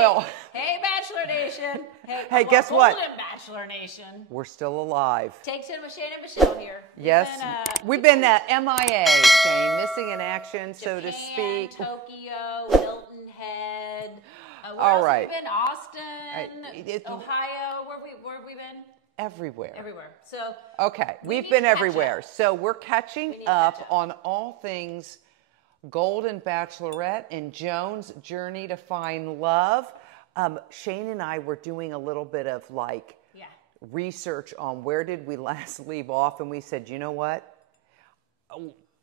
well, hey, Bachelor Nation. Hey, guess what? Golden Bachelor Nation. We're still alive. Take 10 with Shane and Michelle here. Yes, we've been MIA, Shane, missing in action, so to speak. Tokyo, Hilton Head. All right. We've been Austin, Ohio. Where have we been? Everywhere. Everywhere. So okay, we've been everywhere. So we're catching up on all things Golden Bachelorette and Joan's journey to find love. Shane and I were doing a little bit of research on where did we last leave off, and we said, you know what?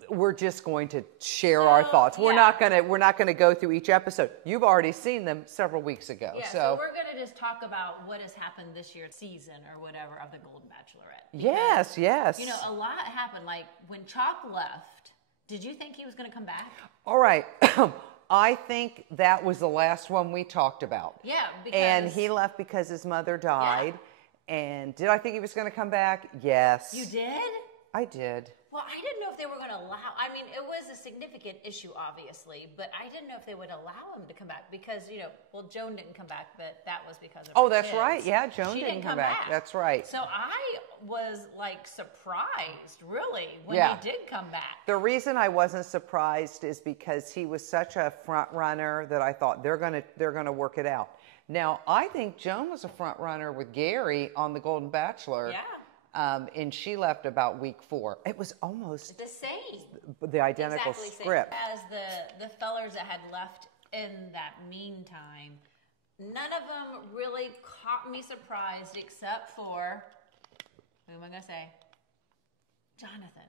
We're just going to share our thoughts. We're not gonna go through each episode. You've already seen them several weeks ago. Yeah, so we're gonna just talk about what has happened this year's season or whatever of the Golden Bachelorette. Because, yes. You know, a lot happened. Like when Chalk left, did you think he was gonna come back? All right. I think that was the last one we talked about. Yeah, and he left because his mother died. Yeah. And did I think he was going to come back? Yes. You did? I did. Well, I didn't know if they were going to allow. I mean, it was a significant issue, obviously, but I didn't know if they would allow him to come back because, Joan didn't come back, but that was because of her that's kids. Right. Yeah, Joan didn't come back. That's right. So I was surprised, really, when he did come back. The reason I wasn't surprised is because he was such a front runner that I thought they're gonna work it out. Now, I think Joan was a front runner with Gary on The Golden Bachelor. Yeah. And she left about week 4. It was almost the same, the identical script. As the fellers that had left in that meantime, none of them really caught me surprised except for, who am I going to say? Jonathan.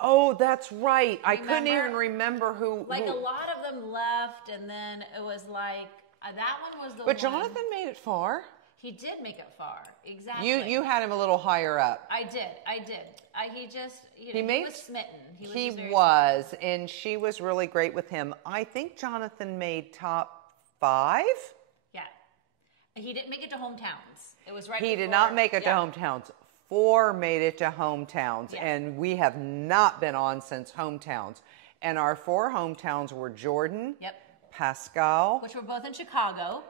Oh, that's right. I couldn't even remember who. A lot of them left, and then it was that one was the one. But Jonathan made it far. He did make it far. Exactly. You had him a little higher up. I did. He just, he was smitten. He was, and she was really great with him. I think Jonathan made top 5. Yeah. He didn't make it to hometowns. It was right He before, did not make it to hometowns. 4 made it to hometowns, and we have not been on since hometowns. And our 4 hometowns were Jordan, Pascal, which were both in Chicago.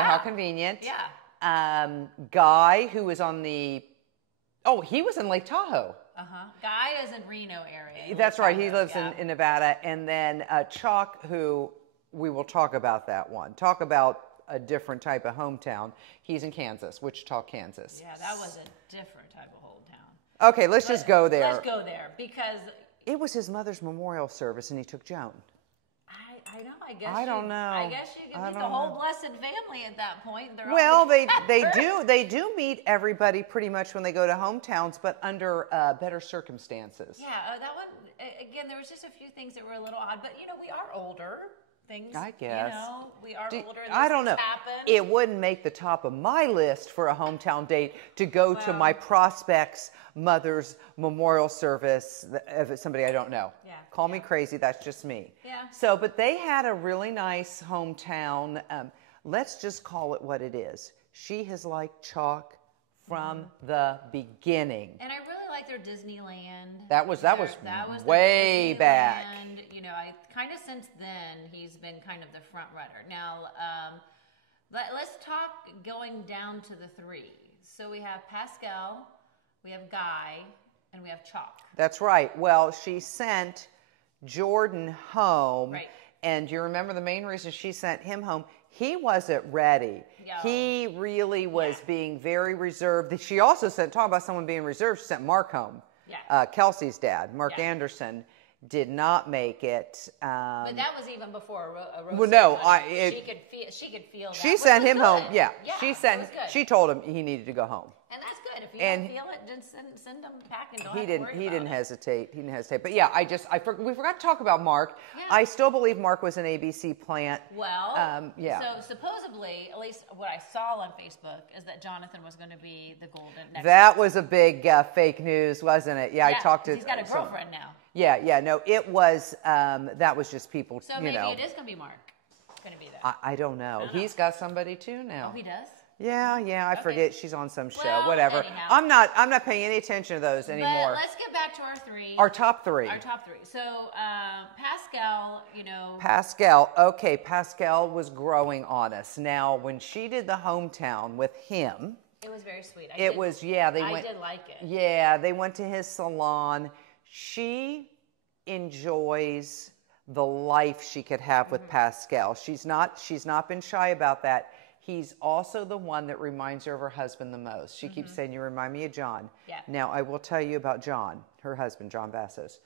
How convenient. Yeah. Guy, who was on he was in Lake Tahoe. Guy is in Reno area. That's right. He lives in Nevada. And then Chalk, who we will talk about that one. Talk about a different type of hometown. He's in Kansas, Wichita, Kansas. Yeah, that was a different type of hometown. Okay, let's just go there. Let's go there because it was his mother's memorial service, and he took Joan. I know. I guess I don't know. I guess you can meet the whole blessed family at that point. They do meet everybody pretty much when they go to hometowns, but under better circumstances. Yeah, that one again. There was just a few things that were a little odd, but we are older. Things, I guess. We are older. And I don't know. Happen. It wouldn't make the top of my list for a hometown date to go to my prospect's mother's memorial service if it's somebody I don't know. Yeah. Call me crazy. That's just me. Yeah. So, but they had a really nice hometown. Let's just call it what it is. She has liked Chalk from the beginning. And I really like their Disneyland. That was way back. And I kind of since then he's been kind of the front runner. Now, let's talk going down to the 3. So we have Pascal, we have Guy, and we have Chalk. That's right. Well, she sent Jordan home. Right. And you remember the main reason she sent him home? He wasn't ready. No. He really was being very reserved. She also sent, talk about someone being reserved, she sent Mark home. Yeah. Kelsey's dad, Mark Anderson, did not make it. But that was even before a rose. Well, no, she could feel that. She sent him home. Yeah. Yeah, She told him he needed to go home. And that's good. If you don't feel it, just send them back and don't he didn't hesitate. He didn't hesitate. But yeah, we forgot to talk about Mark. Yeah. I still believe Mark was an ABC plant. Well, yeah. So supposedly, at least what I saw on Facebook, is that Jonathan was going to be the golden next. That was a big fake news, wasn't it? Yeah, I talked to. He's got a girlfriend now. Yeah. No, it was. That was just people. So maybe it is going to be Mark. It's going to be that. I don't know. He's got somebody too now. Oh, he does. Yeah, I Okay. forget she's on some show. Well, Whatever. anyhow. I'm not paying any attention to those anymore. But let's get back to our three. Our top three. Our top three. So Pascal, Pascal was growing on us. Now, when she did the hometown with him, it was very sweet. They I went. did like it. Yeah, they went to his salon. She enjoys the life she could have with Pascal. She's not been shy about that. He's also the one that reminds her of her husband the most. She keeps saying, "You remind me of John." Yeah. Now, I will tell you about John, her husband, John Bassos.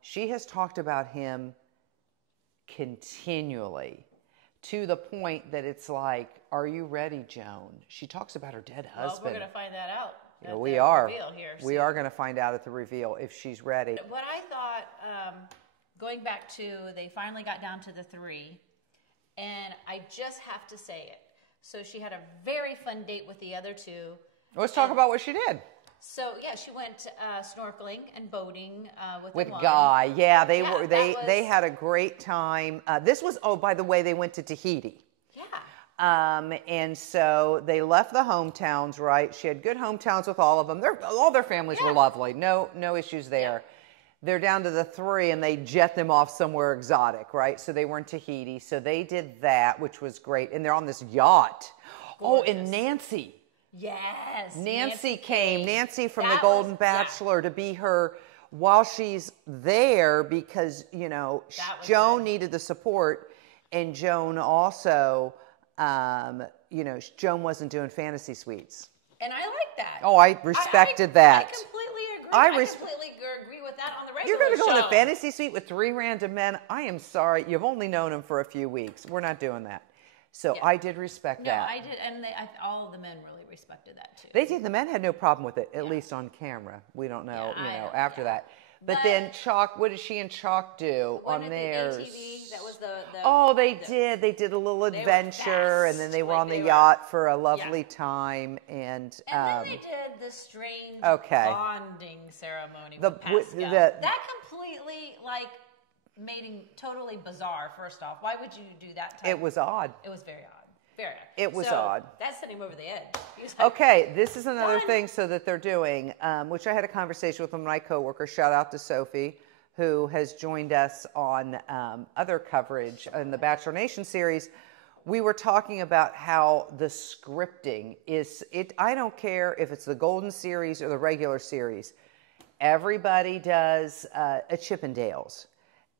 She has talked about him continually, to the point that it's like, "Are you ready, Joan?" She talks about her dead husband. Well, we're going to find that out. Yeah, at we the are. reveal here We soon. are going to find out at the reveal if she's ready. What I thought, going back to, they finally got down to the three, and I just have to say it. So she had a very fun date with the other two. Let's talk about what she did. So yeah, she went snorkeling and boating With one. Guy. Yeah, they Yeah, were they had a great time. This was, oh, by the way, they went to Tahiti. Yeah. And so they left the hometowns, right? She had good hometowns with all of them. All their families were lovely. No issues there. Yeah. They're down to the three, and they jet them off somewhere exotic, right? So they were in Tahiti. So they did that, which was great. And they're on this yacht. Gorgeous. Oh, and Nancy. Yes. Nancy came. Nancy from That the Golden was- Bachelor to be her while she's there, because, you know, That was Joan good. needed the support. And Joan also, you know, Joan wasn't doing fantasy suites. And I like that. Oh, I respected that. I completely agree. I I res- completely agree with that on the You're regular going to go in a show. fantasy suite with three random men? I am sorry. You've only known them for a few weeks. We're not doing that. So Yeah. I did respect No, that. I did, and all of the men really respected that too. They did. The men had no problem with it, at least on camera. We don't know, Yeah, after yeah. that. But then Chalk, what did she and Chalk do One on at theirs? the ATV, that was the Oh, they the- did. They did a little They were adventure, and then fast. they were Like, on the they were- yacht for a lovely time. And, And then they did the strange okay. bonding ceremony The- with Pascal. the- that completely made him totally bizarre. First off, why would you do that? it was odd. It was very odd. Very odd. It was So, odd. That sent him over the edge. He was like, Okay, this is another Done. thing that they're doing, which I had a conversation with one of my coworkers. Shout out to Sophie, who has joined us on other coverage in the Bachelor Nation series. We were talking about how the scripting is, I don't care if it's the Golden series or the regular series. Everybody does a Chippendales.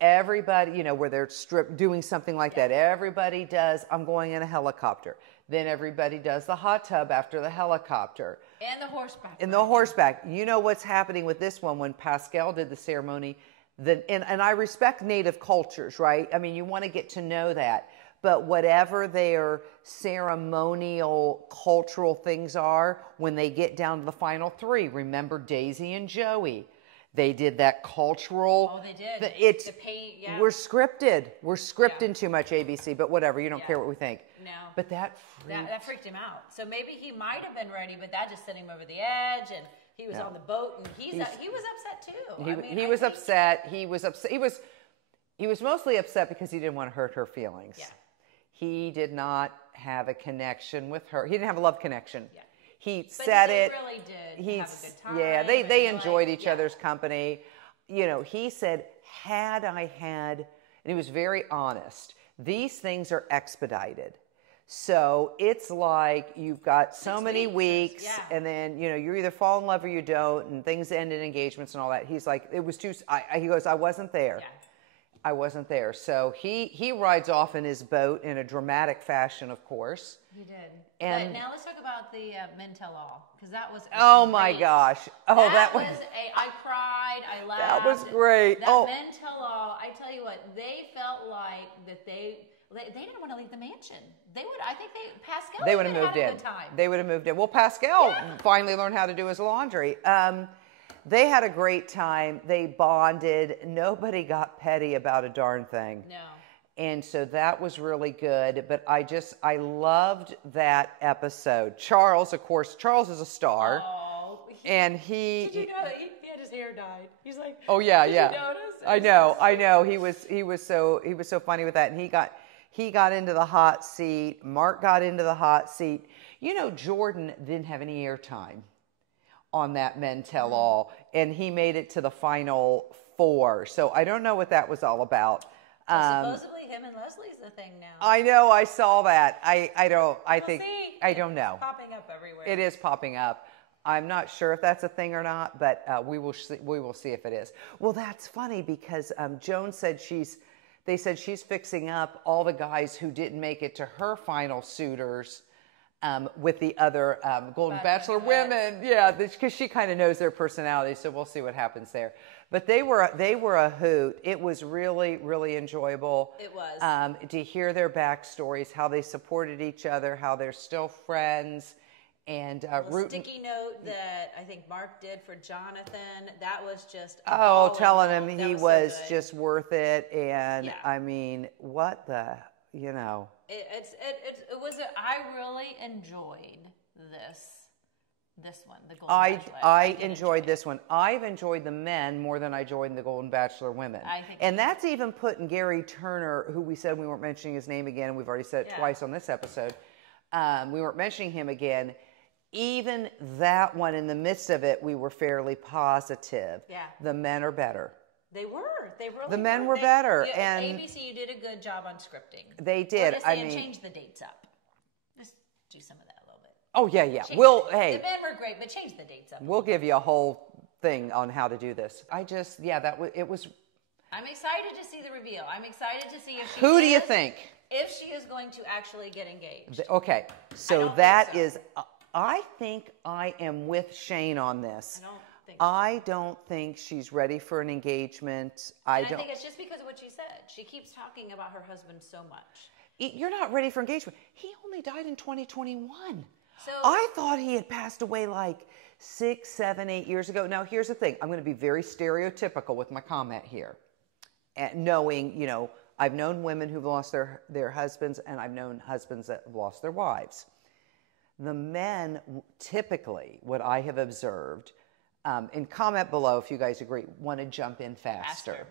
Everybody, you know, where they're doing something like that. Everybody does, I'm going in a helicopter. Then everybody does the hot tub after the helicopter. and the horseback. And the horseback. You know what's happening with this one when Pascal did the ceremony. And I respect native cultures, right? I mean, you want to get to know that. But whatever their ceremonial, cultural things are, when they get down to the final three, remember Daisy and Joey. They did that cultural. Oh, they did. It's The paint, yeah. We're scripted. We're scripting Yeah. too much, ABC. But whatever, you don't Yeah. care what we think. No. But that That freaked him out. So maybe he might have been ready, but that just sent him over the edge, and he was on the boat, and he was upset too. He was upset. He was upset. He was mostly upset because he didn't want to hurt her feelings. Yeah. He did not have a connection with her. He didn't have a love connection. Yeah. He But said he it. really did have a good time. Yeah, and they like, enjoyed each yeah. other's company. You know, he said, had I had, and he was very honest, these things are expedited. So it's like you've got so 6 many weeks, yeah. and then, you know, you either fall in love or you don't, and things end in engagements and all that. He's like, it was too, he goes, I wasn't there. Yeah. I wasn't there. So he rides off in his boat in a dramatic fashion, of course. He did. And- but now let's talk about the men tell all, because that was Oh my great. gosh. Oh, that was, I cried, I laughed. was great. That Oh. men tell all, I tell you what, they felt like that they didn't want to leave the mansion. I think Pascal they would even have moved had a in. good time. They would have moved in. Well, Pascal finally learned how to do his laundry. They had a great time. They bonded. Nobody got petty about a darn thing. No. And so that was really good. But I loved that episode. Charles, of course, Charles is a star. Oh, And did you know that he had his hair dyed? He's like, oh yeah, did yeah. you notice? I know. He was so funny with that. And he got into the hot seat. Mark got into the hot seat. You know, Jordan didn't have any airtime on that Men Tell All, and he made it to the final 4. So I don't know what that was all about. Supposedly him and Leslie's the thing now. I know, I saw that. I don't know. It's popping up everywhere. It is popping up. I'm not sure if that's a thing or not, but we will see if it is. Well, that's funny because Joan said they said she's fixing up all the guys who didn't make it to her final suitors with the other Golden Bachelor women. Yeah, because she kind of knows their personality, so we'll see what happens there. But they were a hoot. It was really, really enjoyable. It was. To hear their backstories, how they supported each other, how they're still friends. And sticky note that I think Mark did for Jonathan, that was just telling him he was so just worth it. And I mean, what the, you know. I really enjoyed this one, the Golden Bachelor. I enjoyed this one. I've enjoyed the men more than I enjoyed the Golden Bachelor women. And that's even putting Gary Turner, who we said we weren't mentioning his name again, and we've already said it twice on this episode. We weren't mentioning him again. Even that one, in the midst of it, we were fairly positive. Yeah. The men are better. They were. They really The men were better. And ABC, you did a good job on scripting. They did. I mean, change the dates up. Just do some of that a little bit. Oh, yeah. Change hey. The men were great, but change the dates up. We'll give you a whole thing on how to do this. It was. I'm excited to see the reveal. I'm excited to see if she Who do you think? If she is going to actually get engaged. Okay, so that is. I think I am with Shane on this. I don't think she's ready for an engagement. I think it's just because of what she said. She keeps talking about her husband so much. You're not ready for engagement. He only died in 2021. So I thought he had passed away like 6, 7, 8 years ago. Now, here's the thing. I'm going to be very stereotypical with my comment here. And knowing, you know, I've known women who've lost their husbands, and I've known husbands that have lost their wives. The men, typically, what I have observed, and comment below if you guys agree, want to jump in faster.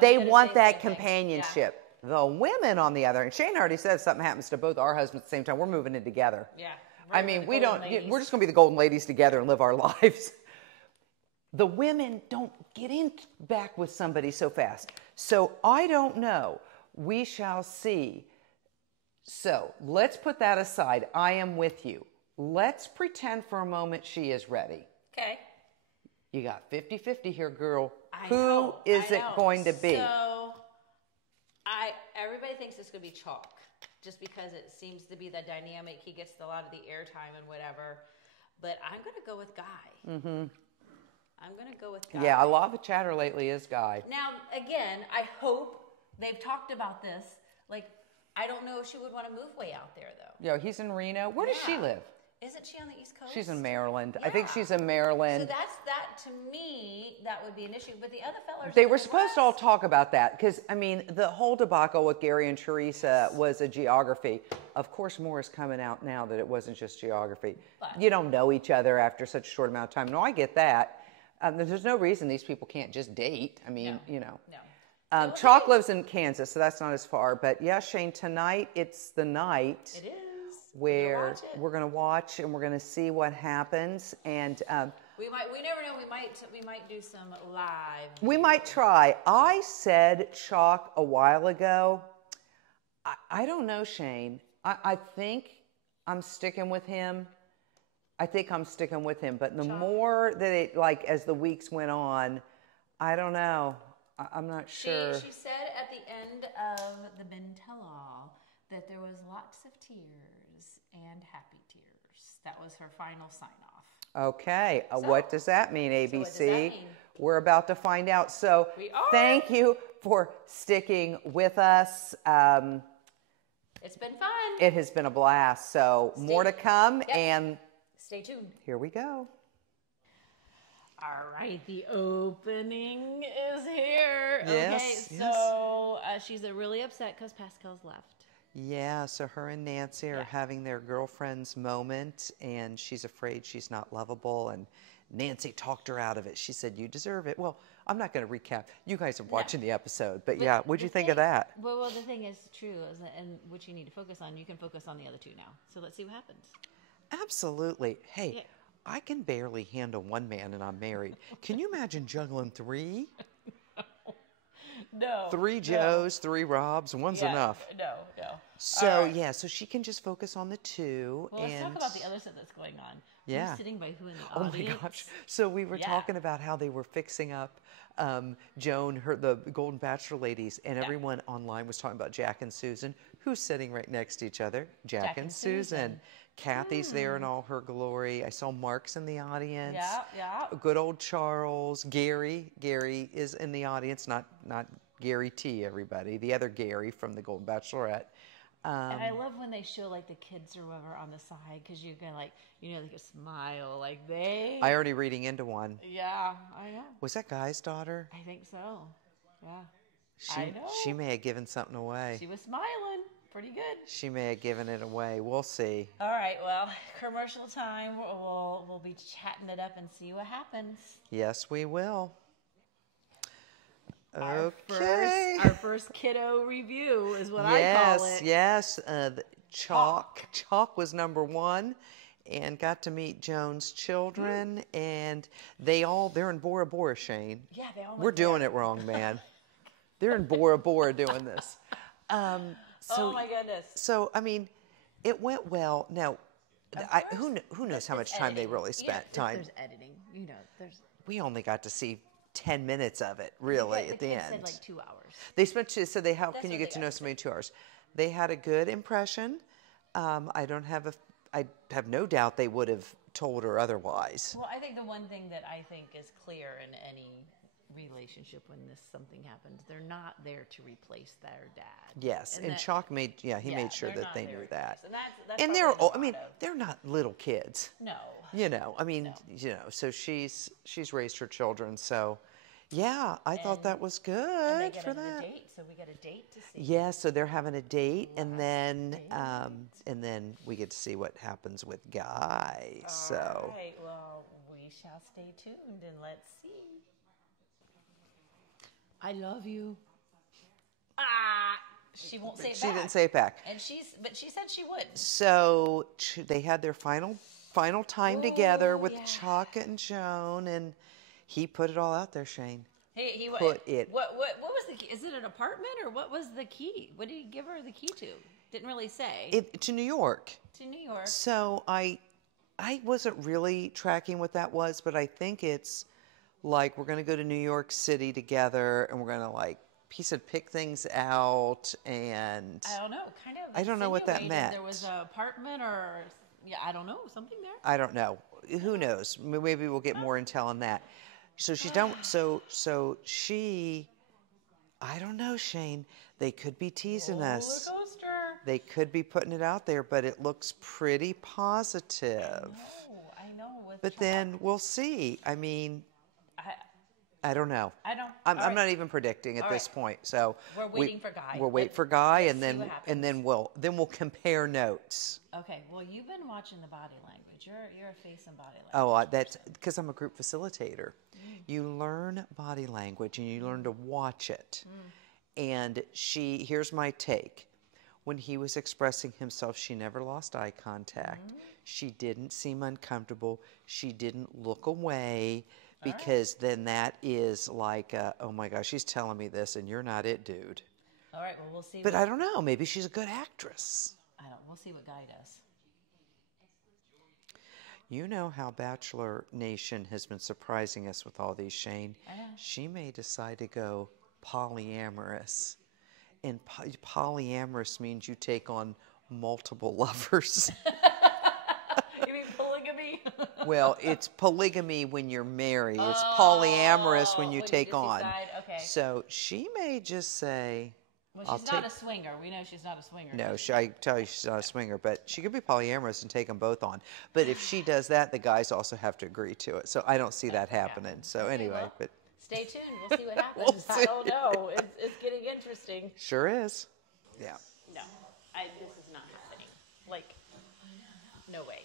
They want that companionship. Yeah. The women, on the other hand, Shane already said if something happens to both our husbands at the same time, we're moving in together. Yeah. I mean, we're just going to be the golden ladies together and live our lives. The women don't get in back with somebody so fast. So I don't know. We shall see. So let's put that aside. I am with you. Let's pretend for a moment she is ready. Okay. You got 50-50 here, girl. Who is it going to be? So, everybody thinks it's going to be Chalk, just because it seems to be the dynamic. He gets a lot of the airtime and whatever. But I'm going to go with Guy. Mm-hmm. I'm going to go with Guy. Yeah, a lot of the chatter lately is Guy. Now, again, I hope they've talked about this. Like, I don't know if she would want to move way out there, though. Yeah, he's in Reno. Where does she live? Isn't she on the East Coast? She's in Maryland. Yeah. I think she's in Maryland. So to me, that would be an issue. But the other fellas... They were supposed to all talk about that because, I mean, the whole debacle with Gary and Teresa was a geography. Of course, more is coming out now that it wasn't just geography. But you don't know each other after such a short amount of time. No, I get that. There's no reason these people can't just date. I mean, you know. No. Chalk lives in Kansas, so that's not as far. But yeah, Shane, tonight it's the night. It is. Where we're going to watch and we're going to see what happens. And we never know. We might do some live. We might try. I said Chalk a while ago. I don't know, Shane. I think I'm sticking with him. But the more that it, like, as the weeks went on, I don't know. I'm not sure. She said at the end of the Ben Tell-All that there was lots of tears and happy tears. That was her final sign-off. Okay. What does that mean, ABC? So what does that mean? We're about to find out. So thank you for sticking with us. It's been fun. It has been a blast. So more to come, and stay tuned. Here we go. All right, the opening is here. Yes, okay, so she's really upset because Pascal's left. Yeah, so her and Nancy are having their girlfriend's moment, and she's afraid she's not lovable, and Nancy talked her out of it. She said, you deserve it. Well, I'm not going to recap. You guys are watching the episode, but But yeah, what'd the you think of thing- that? Well, the thing is true, and what you need to focus on, you can focus on the other two now. So let's see what happens. Absolutely. Hey, Yeah. I can barely handle one man and I'm married. Can you imagine juggling three? No. Three Joes, three Robs, one's enough. No. So, All right. yeah, so she can just focus on the two. Well, let's and talk about the other stuff that's going on. Yeah. Who's sitting by who in the Oh audience? my gosh. So we were Yeah. talking about how they were fixing up Joan, the Golden Bachelor ladies, and everyone online was talking about Jack and Susan, who's sitting right next to each other. Jack and Susan. Kathy's there in all her glory. I saw Mark's in the audience. Yeah. Good old Charles. Gary is in the audience, not Gary T, everybody. The other Gary from the Golden Bachelorette. And I love when they show like the kids or whatever on the side because you can like a smile like they. I already reading into one. Yeah, I know. Was that Guy's daughter? I think so. Yeah. I know. She may have given something away. She was smiling. Pretty good. She may have given it away. We'll see. All right. Well, commercial time. We'll be chatting it up and see what happens. Yes, we will. Our first kiddo review is what I call it. Yes. Chalk was number one, and got to meet Joan's children, and they're in Bora Bora, Shane. Yeah, they all. We're doing it wrong, man. They're in Bora Bora doing this. Oh my goodness. So I mean, it went well. Now, who knows how much time they really spent? There's editing. We only got to see 10 minutes of it, really, at the end. Said like 2 hours. They spent. So they how That's can you what get they to know got to somebody in 2 hours? They had a good impression. I have no doubt they would have told her otherwise. Well, I think the one thing that I think is clear in any relationship when something happens, they're not there to replace their dad. Yes, and Chalk made made sure that they knew that. And they're not little kids. No. So she's raised her children. So, yeah, I thought that was good and they get for another that. date, so we got a date to see. Yeah, so they're having a date, and then we get to see what happens with Guy. All right, well, we shall stay tuned and let's see. I love you. She won't say it back. She didn't say it back. But she said she would. So they had their final time together with Chalk and Joan, and he put it all out there, Shane. He put it. What was the key? Is it an apartment or what was the key? What did he give her the key to? Didn't really say. To New York. To New York. So I wasn't really tracking what that was, but I think it's like we're going to go to New York City together, and we're going to he said pick things out, and I don't know, kind of. I don't know what that meant. There was an apartment I don't know, something there. I don't know. Who knows? Maybe we'll get more intel on that. So she's done. So she, I don't know, Shane. They could be teasing us. Roller coaster. They could be putting it out there, but it looks pretty positive. I know. But then we'll see. I mean, I don't know. I'm not even predicting at this point. So we're waiting for Guy. We'll wait for Guy, and then we'll compare notes. Okay. Well, you've been watching the body language. You're a face and body language. Oh, that's because I'm a group facilitator. You learn body language, and you learn to watch it. And here's my take. When he was expressing himself, she never lost eye contact. She didn't seem uncomfortable. She didn't look away. Because then that is like, oh my gosh, she's telling me this, and you're not it, dude. All right, well, we'll see. But I don't know. Maybe she's a good actress. We'll see what Guy does. You know how Bachelor Nation has been surprising us with all these, Shane. I know. She may decide to go polyamorous. And polyamorous means you take on multiple lovers. You mean polygamy? Well, it's polygamy when you're married. It's polyamorous when you take on. Okay. So she may just say, well, she's not a swinger. We know she's not a swinger. No, I tell you she's not a swinger, but she could be polyamorous and take them both on. But if she does that, the guys also have to agree to it. So I don't see that happening. So anyway, but stay tuned. We'll see what happens. I don't know. It's getting interesting. Sure is. Yeah. No, this is not happening. No way.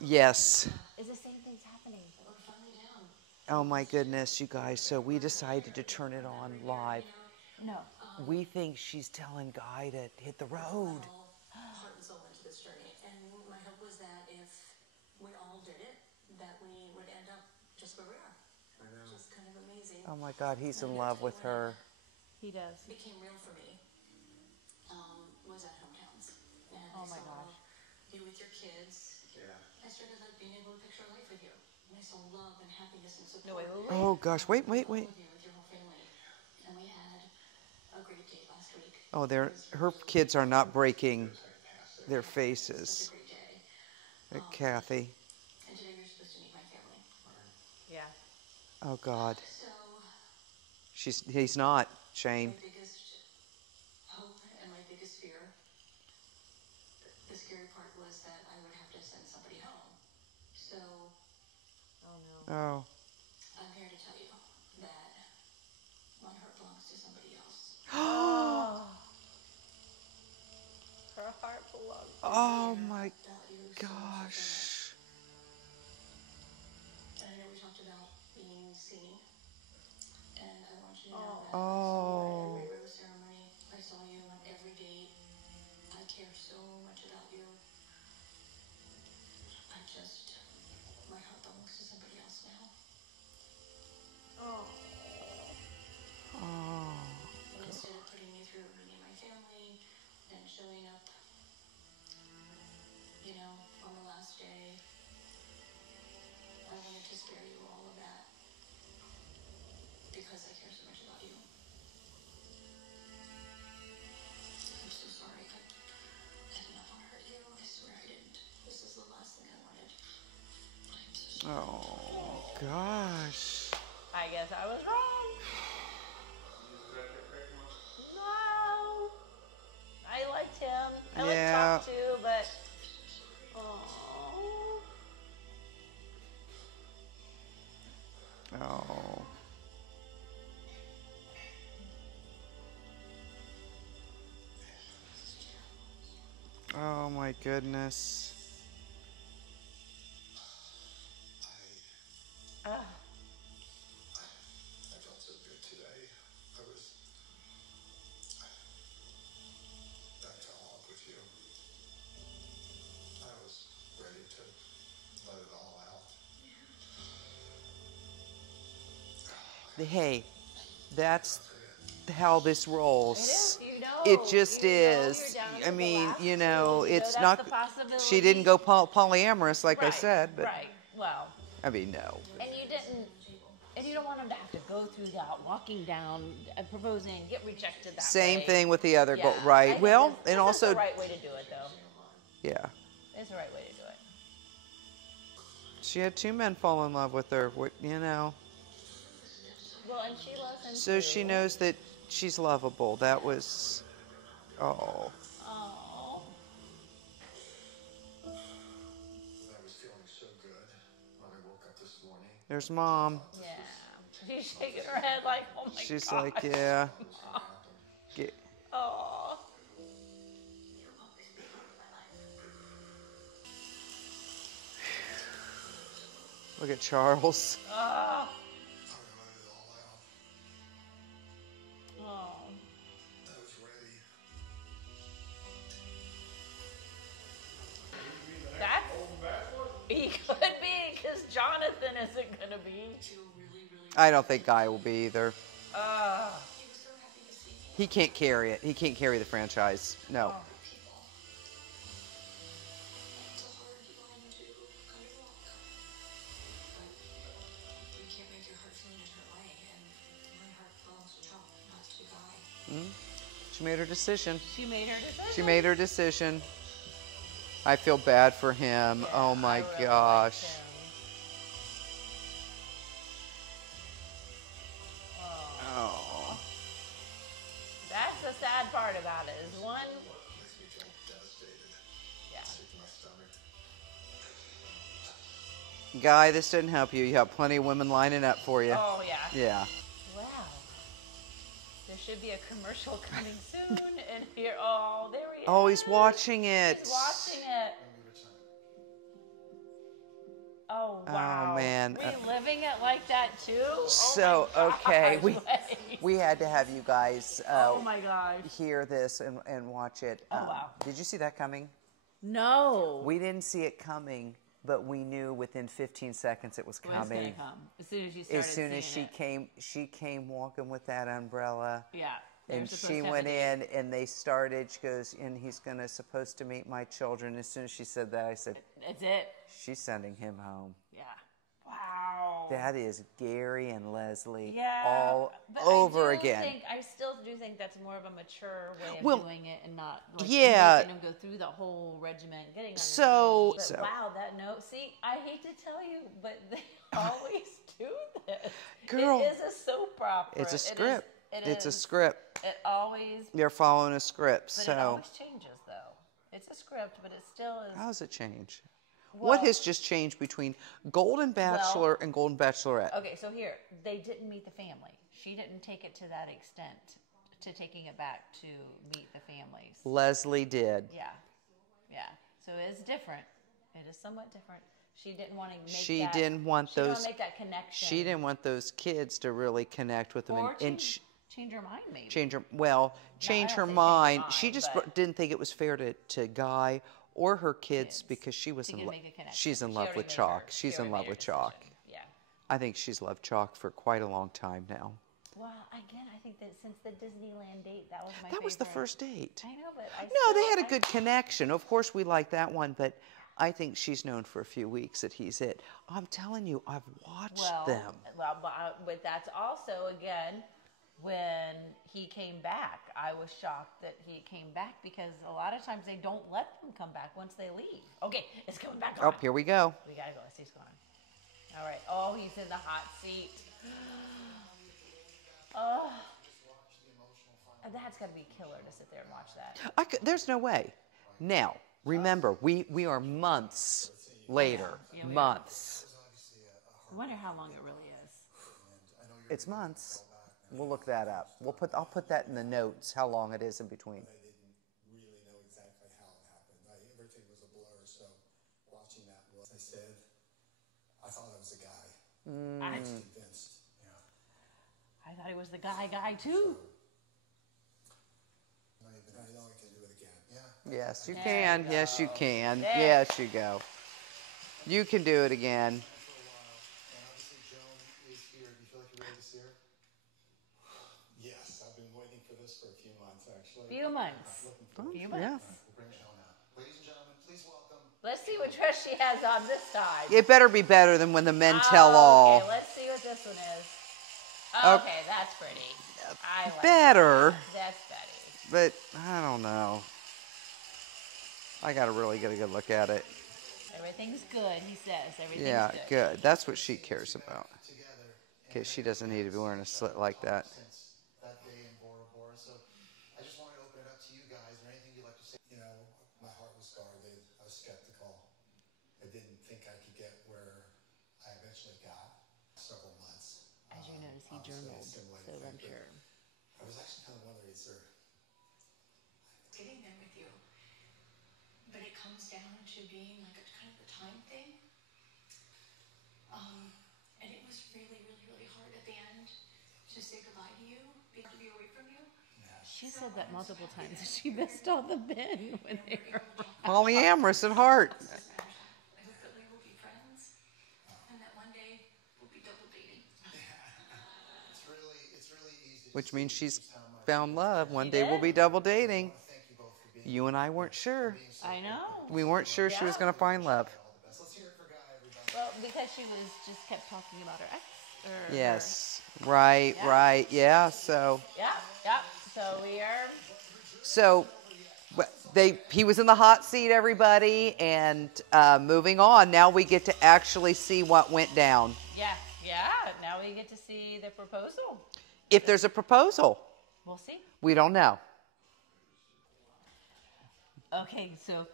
Yes. Is the same thing's happening? Oh my goodness, you guys. So we decided to turn it on live. No. We think she's telling Guy to hit the road. Heart and soul into this journey. And my hope was that if we all did it, that we would end up just where we are. I know. Which is kind of amazing. Oh my God, he's in love with her. He does. Became real for me. Was at hometowns. And Oh my I saw gosh. you with your kids. Yeah. I started like being able to picture life with you. And I saw love and happiness and support. No, wait. Oh gosh, wait. With you, with your whole family. And we had a great date last week. Oh, her kids are not breaking their faces. Such a great day. Kathy. And today you're supposed to meet my family. Yeah. Oh God. So He's not, Shane. my biggest hope and my biggest fear, the scary part was that I would have to send somebody home. So Oh no. Oh. I'm here to tell you that my heart belongs to somebody else. Her heart belongs. Oh my gosh. And I know we talked about being seen. And I want you to know that Oh. every rose ceremony, I saw you on every date. I care so much about you. My heart belongs to somebody else now. Oh. Oh. And instead of putting you through meeting my family and showing up, on the last day, I wanted to spare you all of that because I care so much about you. I'm so sorry. I did not want to hurt you. I swear I didn't. This is the last thing I wanted. I'm so sorry. Oh gosh. I guess I was wrong. No. I liked him. I liked Yeah. Tom too, but. Oh. Oh. Oh my goodness. I felt so good today. I fell in love with you. I was ready to let it all out. Hey, that's how this rolls. It is, It just you know, is. you're down to I the mean, last you know, two, it's that's not. the possibility. She didn't go polyamorous, like I Right, said, but right. Well, I mean, no. and you didn't, and you don't want him to have to go through that, walking down, proposing, get rejected that Same way. thing with the other, Yeah, I right? think Well, this and is also, the right way to do it, though. yeah, It's the right way to do it. she had two men fall in love with her. You know, Well, and she loves him so too. she knows that she's lovable. That was, oh, Oh. I was feeling so good when I woke up this morning. there's Mom. Yeah. She's shaking her head like, oh my She's gosh. like, yeah. Get, Oh. You'll always be part of my life. look at Charles. Oh. I'm gonna let it all out. Oh. I was ready. That's. He could be, because Jonathan isn't going to be. I don't think Guy will be either. He was so happy to see me. He can't carry it. He can't carry the franchise. No. Oh. People. It's a hard line to kind of walk. But you can't make your heart feel a different way. And my heart belongs to John, not to Guy. She made her decision. She made her decision. She made her decision. I feel bad for him. Yeah, Oh my I really gosh. liked him. Oh. That's the sad part about it. Is one. Makes me feel devastated. Yeah. Sick to my stomach. Guy, this didn't help you. You have plenty of women lining up for you. Oh yeah. Yeah. Wow. There should be a commercial coming soon, and here. Oh, there he is. Oh, he's watching it. He's watching it. Oh, wow. Oh, man. Reliving it like that, too? So, oh my okay, gosh, we had to have you guys oh, my gosh. hear this and watch it. Oh, wow. Did you see that coming? No. We didn't see it coming, but we knew within 15 seconds it was It was coming. gonna come. As soon as you started As soon as seeing she came walking with that umbrella. Yeah. And she went in, and they started. She goes, and he's supposed to meet my children. As soon as she said that, I said, That's it. she's sending him home. Yeah. Wow. That is Gary and Leslie Yeah, all but over again. I still do think that's more of a mature way of Well, doing it, and not like yeah. making them go through the whole regimen, getting on So- the knee. But wow, that note. See, I hate to tell you, but they always do this. Girl. It is a soap opera. It's a script. It's a is. script. It always. They're following a script. But So it always changes, though. It's a script, but it still is. how does it change? Well, what has just changed between Golden Bachelor and Golden Bachelorette? Okay, so here, they didn't meet the family. She didn't take it to that extent, to taking it back to meet the families. Leslie did. Yeah. Yeah. So it is different. It is somewhat different. She didn't want to make She that. didn't want she didn't those. want to make that connection. She didn't want those kids to really connect with them Or and change her mind, maybe. change her I don't change say her change mind. her She mind, just but- didn't think it was fair to Guy or her kids because she was She in could love. make a connection. She's in She love already with made Chalk. her- She's she in already love made her with Chalk. decision. Yeah. I think she's loved Chalk for quite a long time now. Well, again, I think that since the Disneyland date, that was my That was the favorite. first date. I know, but I No, they still- had a good connection. Of course, we like that one, but I think she's known for a few weeks that he's it. I'm telling you, I've watched them. Well, but that's also, again, when he came back, I was shocked that he came back because a lot of times they don't let them come back once they leave. Okay, it's coming back on. Oh, here we go. We gotta go. Let's see what's going on. All right. Oh, he's in the hot seat. Oh. That's got to be killer to sit there and watch that. There's no way. Now, remember, we are months later. Yeah, we are. Months. I wonder how long it really is. It's months. We'll look that up. I'll put that in the notes, how long it is in between. I didn't really know exactly how it happened. Everything was a blur, so watching that was, I said, I thought it was a guy. I was convinced. Yeah. I thought he was the guy too. I know I can do it again. Yeah. Yes, you There can. you Yes, you go. can. There. Yes, you go. You can do it again. For a while, and obviously Joan is here. Do you feel like you're ready to see her? Yes, I've been waiting for this for a few months, actually. Few months. Looking forward Few to it. Yeah. months. We'll bring Joan out. Ladies and gentlemen, please welcome. Let's see what dress she has on this side. It better be better than when the men tell all. Okay, let's see what this one is. Okay. Okay, that's pretty. I like Better, that. That's Betty. but I don't know. I got to really get a good look at it. Everything's good, he says. Everything's Yeah, good. good. That's what she cares about. Together. Okay, she doesn't need to be wearing a slit like that. Since that day in Bora Bora, so I just wanted to open it up to you guys. Or anything you'd like to say? You know, my heart was guarded. I was skeptical. I didn't think I could get where I eventually got. Several months. As you notice, he Obviously, journaled, assimilating so I'm things, but sure. I was actually kind of wondering, is there? Getting there with you. But it comes down to being like a kind of a time thing. And it was really, really, really hard at the end to say goodbye to you, to be away from you. She said that multiple times that she missed all the men when they were. Polyamorous at heart. I hope that we will be friends, and that one day we'll be double dating. It's really easy. Which means she's found love. One day we'll be double dating. Thank you both for being You and I weren't sure. I know. We weren't sure she was Yeah. going to find love. all the best. Let's hear it for Guy, everybody. Well, because she was just kept talking about her ex. Or Yes. Right, Yeah. right. Yeah, so Yeah, yeah. So we are. so he was in the hot seat, everybody, and moving on. Now we get to actually see what went down. Yeah, yeah. Now we get to see the proposal. If there's a proposal, We'll see. we don't know. Okay, so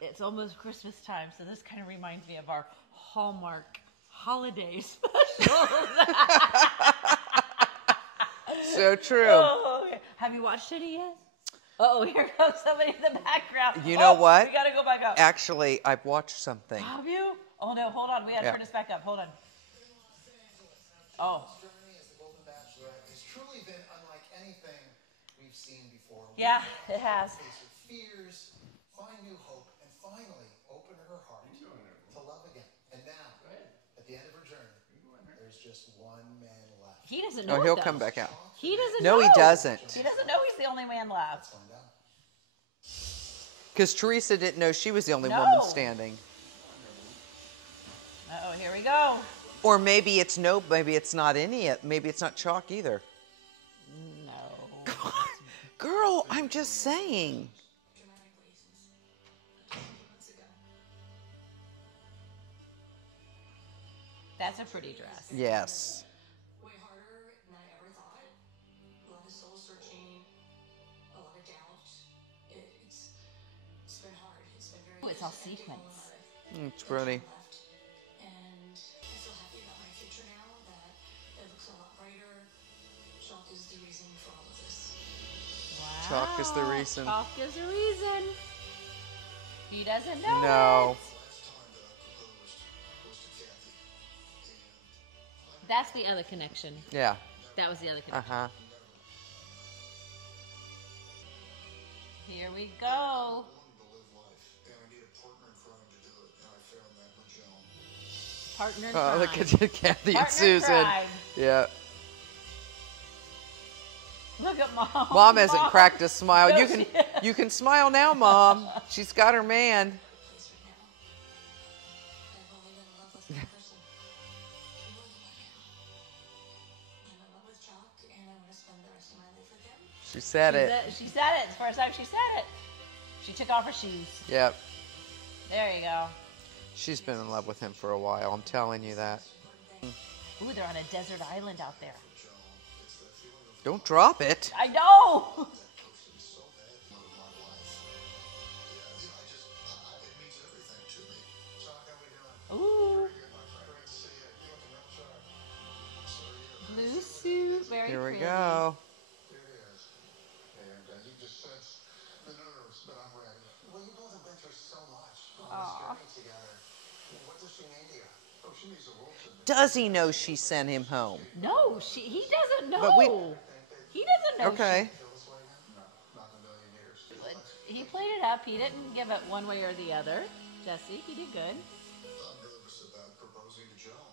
it's almost Christmas time, so this kind of reminds me of our Hallmark holiday special. So true. Oh, okay. Have you watched any yet? Oh, here comes somebody in the background. You know what? We gotta go back up. Actually, I've watched something. Have you? Oh no, hold on. We gotta Yeah. turn this back up. Hold on. Oh. Journey as the Golden Bachelorette has truly been unlike anything we've seen before. Yeah, it has. Face her fears, find new hope, and finally open her heart to love again. And now, at the end of her journey, there's just one man left. He doesn't know. Oh, he'll it, come though. back out. He doesn't No, know. he doesn't. He doesn't know he's the only man left. Let's find out. Because Teresa didn't know she was the only No. woman standing. Uh-oh, here we go. Or maybe it's maybe it's not maybe it's not Chalk either. No. Girl, I'm just saying. Dramatic reasons. A couple months ago. That's a pretty dress. Yes. Way harder than I ever thought. A lot of soul searching, a lot of doubt. It's been hard. It's been very. Ooh, it's all ending sequins. a lot of It's pretty. left. And I feel happy about my future now. That it looks a lot brighter. Chalk is the reason for all of this. Wow. Chalk is the reason. Chalk is the reason. He doesn't know. No. it. That's the other connection. Yeah. That was the other connection. Uh-huh. Here we go. Partner in Oh, crime. look at Kathy and Partner in Susan. crime. Yeah. Look at Mom. Mom hasn't cracked a smile. No, You can smile now, Mom. She's got her man. Place right now. I've only been in love with one person. More than one now. I'm in love with Chalk, and I want to spend the rest of my life with him. She said it. She said it. It's the first time she said it. She took off her shoes. Yep. There you go. She's been in love with him for a while. I'm telling you that. Ooh, they're on a desert island out there. Don't drop it. I know. Ooh. Blue suit. Very Here we pretty. go. There it is. And you just sense the nerves, but I'm ready. Well, you both have been through so much on this journey together. What does she mean to you? Oh, she means the world to me. Does he know she sent him home? No, he doesn't know. But He doesn't know. Okay. Feel this way now? No, not in a million years. He played it up. He didn't give it one way or the other. Jesse, he did good. I'm nervous about proposing to Joan.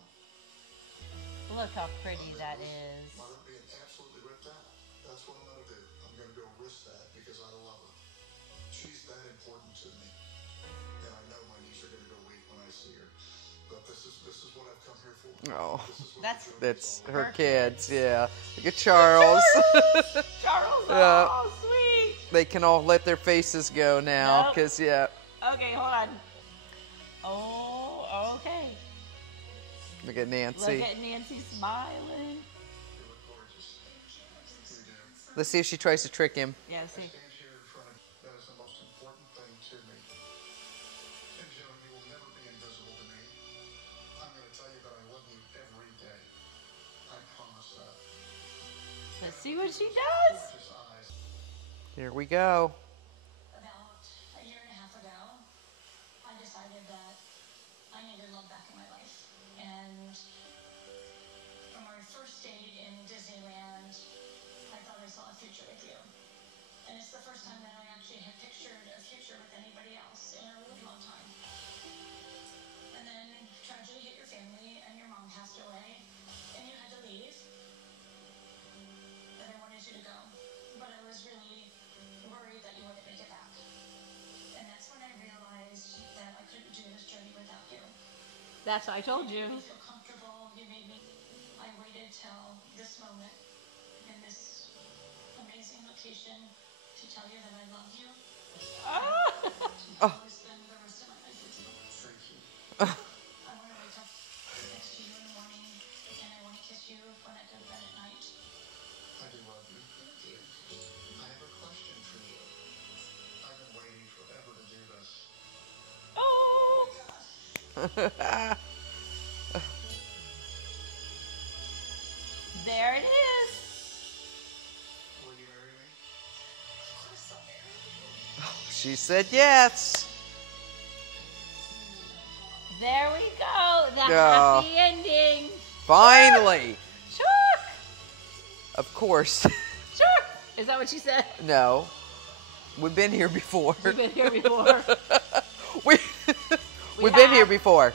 Look how pretty that is. Mother being absolutely ripped out. That's what I'm going to do. I'm going to go risk that because I love her. She's that important to me. And I know my knees are going to go weak when I see her. But this is what I've come here for. Oh, This is what That's that's her Her kids. Yeah. Look at Charles. Charles. Yeah. Oh, sweet. They can all let their faces go now, Nope. because yeah. Okay, hold on. Oh, okay. Look at Nancy. Look at Nancy smiling. Let's see if she tries to trick him. Yeah, see. stand here in front of you. That is the most important thing to me. And Joan, you will never be invisible to me. I'm going to tell you that I love you every day. I promise that. Let's see what she does. Just eyes. Here we go. About a year and a half ago, I decided that I needed love back in my life. And from our first date in Disneyland, I thought I saw a future with you. And it's the first time that I actually had pictured a future with anybody else in a really long time. And then tragedy hit your family, and your mom passed away, and you had to leave. And I wanted you to go, but I was really worried that you wouldn't make it back. And that's when I realized that I couldn't do this journey without you. That's what I told you. You made me feel comfortable. You made me. I waited till this moment in this amazing location to tell you that I love you. I want to spend the rest of my life with you. Thank you. I want to wake up next to you in the morning, and I want to kiss you when I go to bed at night. I do love you. I have a question for you. I've been waiting forever to do this. Oh, there it is. Will you marry me? Of course I'll marry you. She said yes. There we go. The Yeah. happy ending. Finally. Sure. Of course. Sure. Is that what you said? No. We've been here before. We've been here before. We've been here before.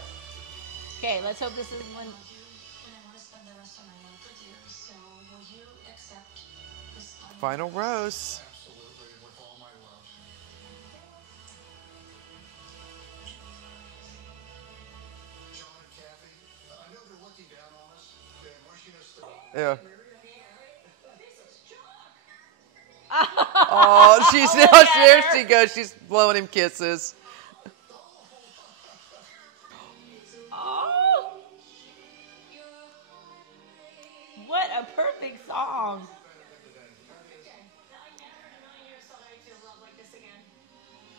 Okay, let's hope this is one. And I want to spend the rest of my life with you. So will you accept this Final rose. Absolutely, with all my love. Joan and Kathy, I know they're looking down on us and wishing us the Yeah. This is Jock. Oh, she's now at there. her. She goes. She's blowing him kisses. Oh, what a perfect song. Okay. I never in a million years thought I'd feel love like this again.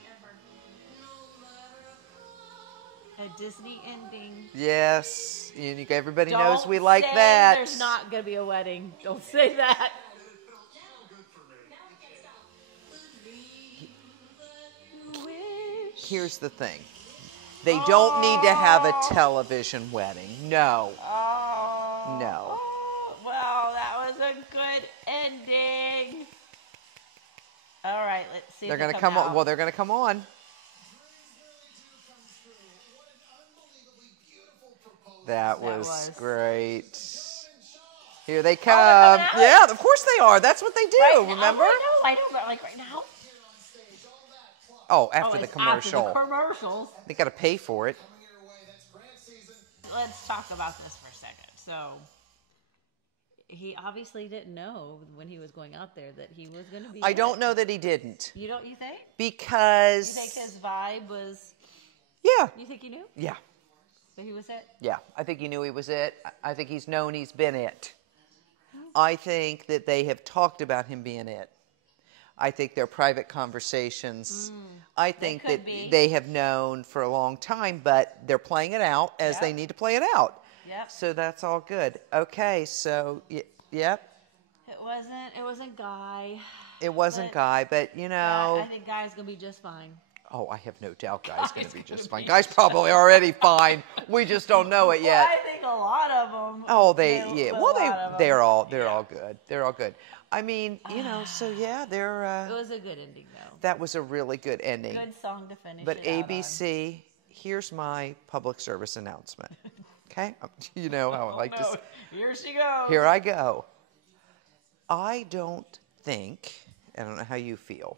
Ever. A Disney ending. Yes, and everybody Don't knows we like say that. There's not going to be a wedding. Don't say that. Here's the thing. They don't need to have a television wedding. No. Oh. No. Oh, well, that was a good ending. All right, let's see. They're if going they to come on. out. Well, they're going to come on. That was great. Here they come. coming out? Yeah, of course they are. That's what they do, Right now- remember? I know, but like right now. Oh, Oh, after the it's commercial. After the commercials. They got to pay for it. Let's talk about this for a second. So, he obviously didn't know when he was going out there that he was going to be. I don't know that he didn't. You don't? You think? Because. You think his vibe was? Yeah. You think he knew Yeah. that he was it? Yeah. I think he knew he was it. I think he's known he's been it. I think that they have talked about him being it. I think their private conversations, I think could that be. they have known for a long time, but they're playing it out as they Yep. need to play it out. Yep. So that's all good. Okay, so, yep, It wasn't Guy. it wasn't But- Guy, but you know, I think Guy's gonna be just fine. oh, I have no doubt Guy's going Guy's to be gonna just be fine. Guy's probably already fine. We just don't know it yet. Well, I think a lot of them. Oh, a yeah. lot Well, of 'em. they're all good. They're all good. I mean, you know, so yeah, It they're. was a good ending, though. That was a really good ending. Good song to finish. But it out on. ABC, here's my public service announcement. Okay, you know how I like to. Oh, here she goes. Here I go. I don't think, I don't know how you feel,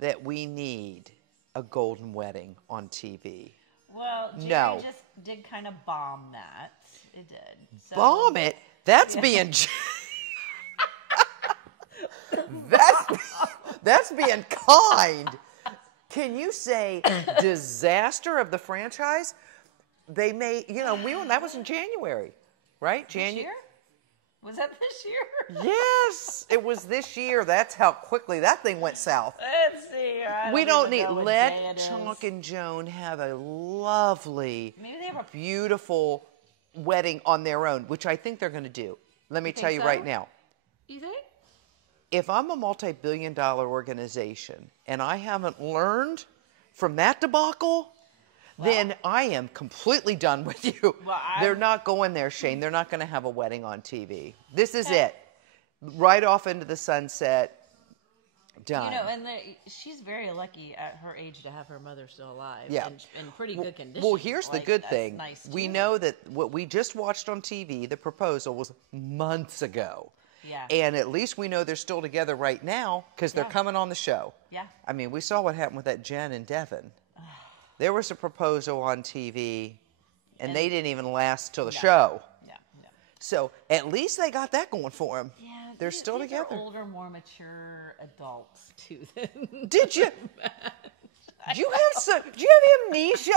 that we need a golden wedding on TV. Well, Jerry No. just did kind of bomb that. It did. So, Bomb it. That's being. That's being kind. Can you say disaster of the franchise? They may, you know, that was in January, right? This year? Was that this year? Yes, it was this year. That's how quickly that thing went south. Let's see. I We don't even need. know what day Let it is. Chalk and Joan have a lovely, Maybe they have a. beautiful wedding on their own, which I think they're going to do. Let me You tell think you so? right now. You think? If I'm a multi-billion-dollar organization and I haven't learned from that debacle, then I am completely done with you. Well, They're not going there, Shane. They're not going to have a wedding on TV. This is it. Right off into the sunset. Done. You know, and she's very lucky at her age to have her mother still alive. Yeah. And in pretty good condition. Well, here's the good that's thing. Nice We too. know that what we just watched on TV, the proposal, was months ago. Yeah. And at least we know they're still together right now because they're Yeah. coming on the show. Yeah. I mean, we saw what happened with that Jen and Devin. There was a proposal on TV, and they didn't even last till the show. No. So at least they got that going for them. Yeah. They're still these together. Are older, more mature adults too. Than Did you? Do you have amnesia?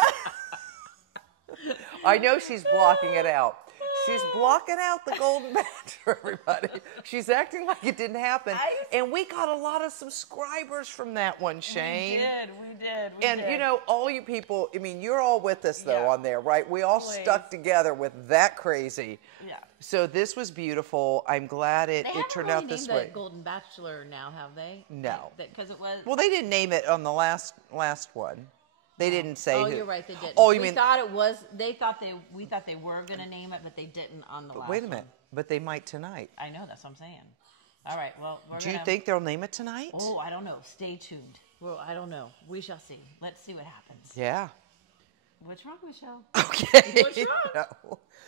I know she's blocking it out. She's blocking out the golden bachelor, everybody. She's acting like it didn't happen. And we got a lot of subscribers from that one, Shane. We did. And, you know, all you people, I mean, you're all with us, though, Yeah. on there, right? We all Please. stuck together with that crazy. Yeah. So this was beautiful. I'm glad it turned really out this named way. the Golden Bachelor now, have they? No. Because it was. Well, they didn't name it on the last one. They didn't say Oh, who. you're right. They didn't. Oh, you we mean? thought it was. We thought they were going to name it, but they didn't on the last Wait a minute. one. But they might tonight. I know. That's what I'm saying. All right. Well, Do you think they'll name it tonight? Oh, I don't know. Stay tuned. Well, I don't know. We shall see. Let's see what happens. Yeah. What's wrong, Michelle? Okay. What's wrong? No.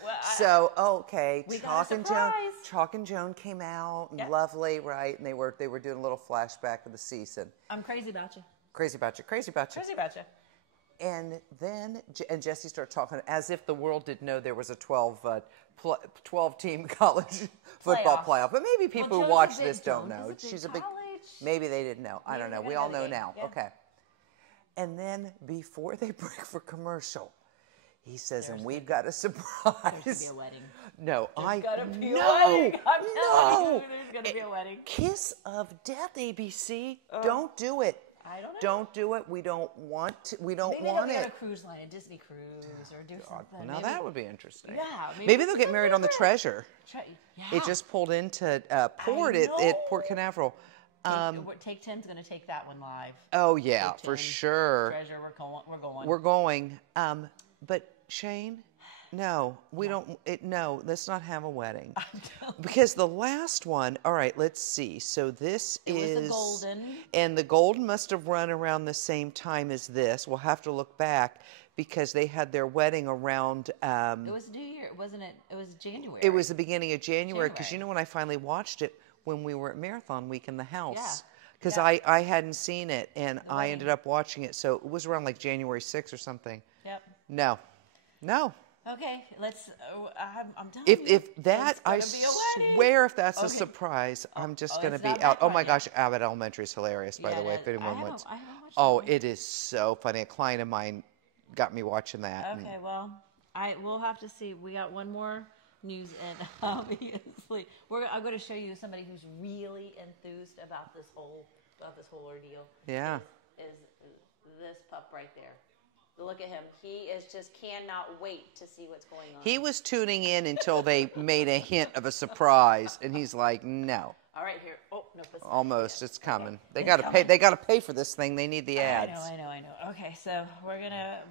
Well, So okay, We got a surprise. Chalk and Joan came out, and Yep. lovely, right? And they were doing a little flashback of the season. I'm crazy about you. Crazy about you, crazy about you. Crazy about you. And then Jesse started talking as if the world didn't know there was a 12-team college football playoff. But maybe people who watch this don't know. She's a big. Maybe they didn't know. I don't know. We all know now. Yeah. Okay. And then before they break for commercial, he says, "And we've got a surprise." There's gonna be a wedding. No, There's gonna be a no, wedding. I'm telling no. you, there's gonna be a wedding. Kiss of death, ABC. Don't do it. I don't know. Don't do it. We don't want to. We don't Maybe want they'll get it. a cruise line, a Disney cruise, or do something. Now Maybe- that would be interesting. Yeah. Maybe they'll get married on the Treasure. Yeah. It just pulled into port I at know. Port Canaveral. Take 10's gonna take that one live. Oh yeah, Take for 10. sure. Treasure, we're going. We're going. But Shane, no, we don't. No, let's not have a wedding. Because the last one. All right, let's see. So this is was the golden. and the golden must have run around the same time as this. We'll have to look back because they had their wedding around. It was New Year, wasn't it? It was January. It was the beginning of January because January. you know when I finally watched it when we were at Marathon Week in the house. Yeah. Because Yeah. I hadn't seen it and I wedding. ended up watching it. So it was around like January 6th or something. Yep. No. Okay, let's. I'm done. If that, I It's gonna be a wedding. swear if that's a Okay. surprise, I'm just going to it's be not out. back Oh on my yet. gosh, Abbott Elementary is hilarious, by the way, if anyone I wants. haven't watched Oh, that one. it is so funny. A client of mine got me watching that. and- Okay, well, we'll have to see. We got one more news, and obviously, I'm going to show you somebody who's really enthused about this whole ordeal. Yeah. Is this pup right there? Look at him. He just cannot wait to see what's going on. He was tuning in until they made a hint of a surprise, and he's like, "No, All right, here. Oh no, it's almost. It's coming. They It's got to pay. coming. They got to pay for this thing. They need the ads." I know. Okay, so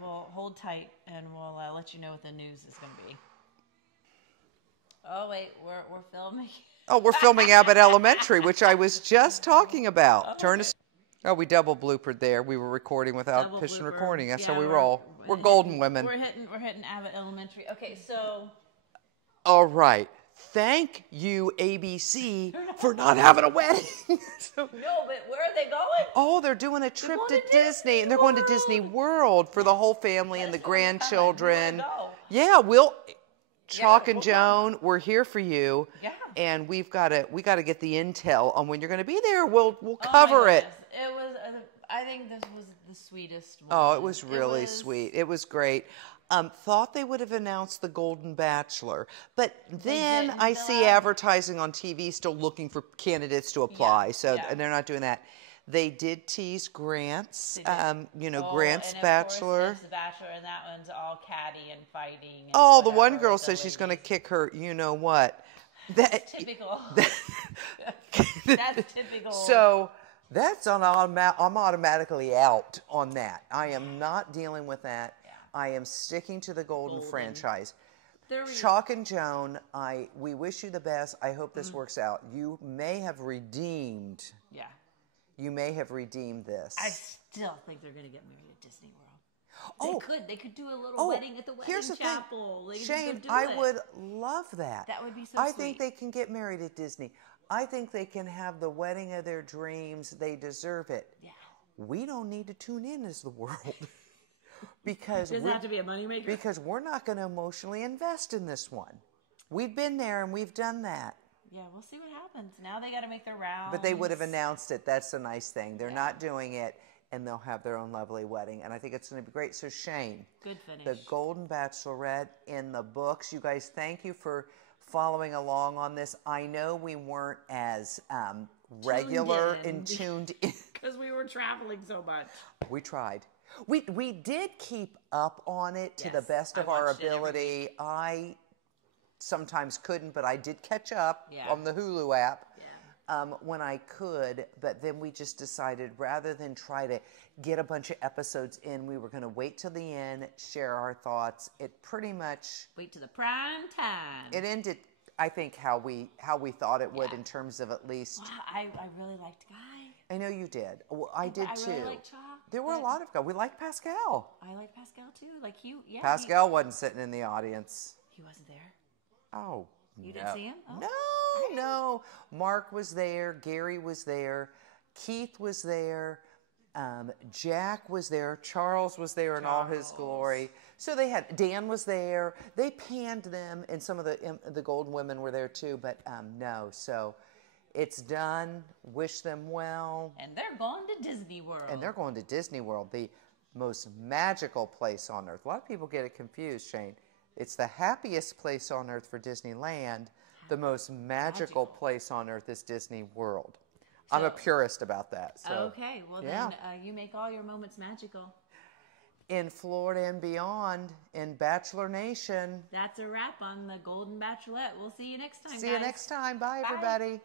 we'll hold tight, and we'll let you know what the news is going to be. Oh wait, we're filming. Oh, we're filming Abbott Elementary, which I was just talking about. Turn to. Oh, we double bloopered there. We were recording without Double pushing blooper. recording. That's Yeah, how we roll. We're golden women. We're hitting Abbott Elementary. Okay, so All right. Thank you, ABC, for not having a wedding. So- no, but where are they going? oh, they're doing a trip going to to Disney, and they're going to Disney World for the whole family and the That's where I'm coming. You grandchildren. wanna go? Yeah, Chalk and we'll Joan, we're here for you. Yeah. And we got to get the intel on when you're going to be there. We'll Oh my cover it. goodness. It was. I think this was the sweetest one. Oh, it was really sweet. It was great. Thought they would have announced the Golden Bachelor, but then didn't, I no, see advertising on TV still looking for candidates to apply. Yeah, So yeah. and they're not doing that. They did tease Grant's, They did. Grant's and of Bachelor. course, it's the Bachelor, and that one's all catty and fighting. And Oh, the one whatever girl with the says she's going to ladies. kick her. You know what? That Typical. That's typical. So that's on I'm automatically out on that. I am not dealing with that. Yeah. I am sticking to the Golden franchise. There we- Chalk and Joan, we wish you the best. I hope Mm. this works out. You may have redeemed. Yeah. You may have redeemed this. I still think they're going to get married at Disney World. Oh. They could do a little wedding at the wedding here's the chapel. They thing, could Shane. do I it. would love that. That would be so I think sweet. they can get married at Disney. I think they can have the wedding of their dreams. They deserve it. Yeah. We don't need to tune in as the world because Does it have to be a moneymaker? because we're not going to emotionally invest in this one. We've been there and we've done that. Yeah, we'll see what happens. Now they got to make their rounds. But they would have announced it. That's the nice thing. They're not doing it, and they'll have their own lovely wedding. And I think it's going to be great. So, Shane, Good finish. the Golden Bachelorette in the books. You guys, thank you for following along on this. I know we weren't as regular and tuned in. Because we were traveling so much. We tried. We did keep up on it to the Yes, best I of our watched it every ability. I sometimes couldn't, but I did catch up Yeah. on the Hulu app. Yeah. when I could, but then we just decided rather than try to get a bunch of episodes in, we were going to wait till the end, share our thoughts. It pretty much... Wait to the prime time. It ended, I think, how we thought it would in terms of at least... Wow, I really liked Guy. I know you did. Well, I did too. I really liked Chalk. There were a lot of guys. We liked Pascal. I liked Pascal too. Like Pascal wasn't sitting in the audience. He wasn't there? Oh, You didn't see him? Oh. No. Mark was there. Gary was there. Keith was there. Jack was there. Charles was there in all his glory. So they had, Dan was there. They panned them, and some of the golden women were there too, but no. So it's done. Wish them well. And they're going to Disney World. The most magical place on earth. A lot of people get it confused, Shane. It's the happiest place on earth for Disneyland. The most magical place on earth is Disney World. So, I'm a purist about that. So. Okay, well then you make all your moments magical. In Florida and beyond, in Bachelor Nation. That's a wrap on the Golden Bachelorette. We'll see you next time, See you next time. Bye, everybody.